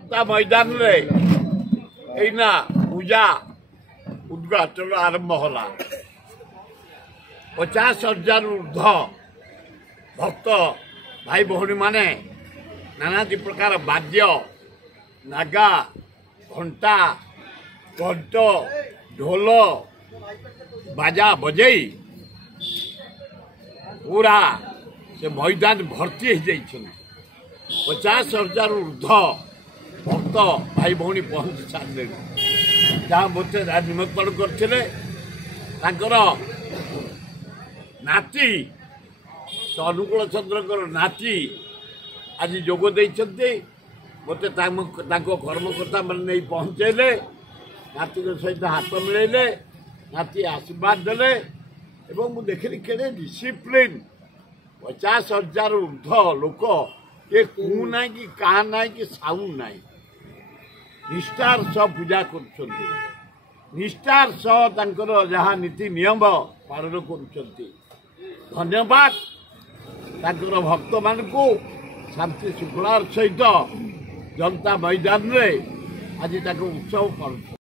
जनता मैदान रे एना पूजा उद्घाटन आरंभ होला 50,000 ऊर्ध भक्त भाई भौणी माने नानादी प्रकार वाद्य नागा घंटा कंठ ढोल बाजा बजई पूरा से मैदान भर्ती हो जाइए 50,000 ऊर्ध भक्त भाई भौणी पहुंची सारे जहाँ मत निमंत्रण करते नाती तो अनुकूल चंद्र नाती आज जोग देते मत कर्मकर्ता मैंने नहीं पहुँचेले नाती सहित हाथ मिले नाती आशीर्वाद देले मुझे देखिली के डिसिप्लिन 50,000 ऊर्ध लोक ये कू ना कि क्या ना कि साउंड ना निष्ठार सह पूजा कर निष्ठार सह जहाँ नीति नियम पालन कर धन्यवाद भक्त मान को शांति श्रृंखलार सहित जनता मैदान रे आज उत्सव कर।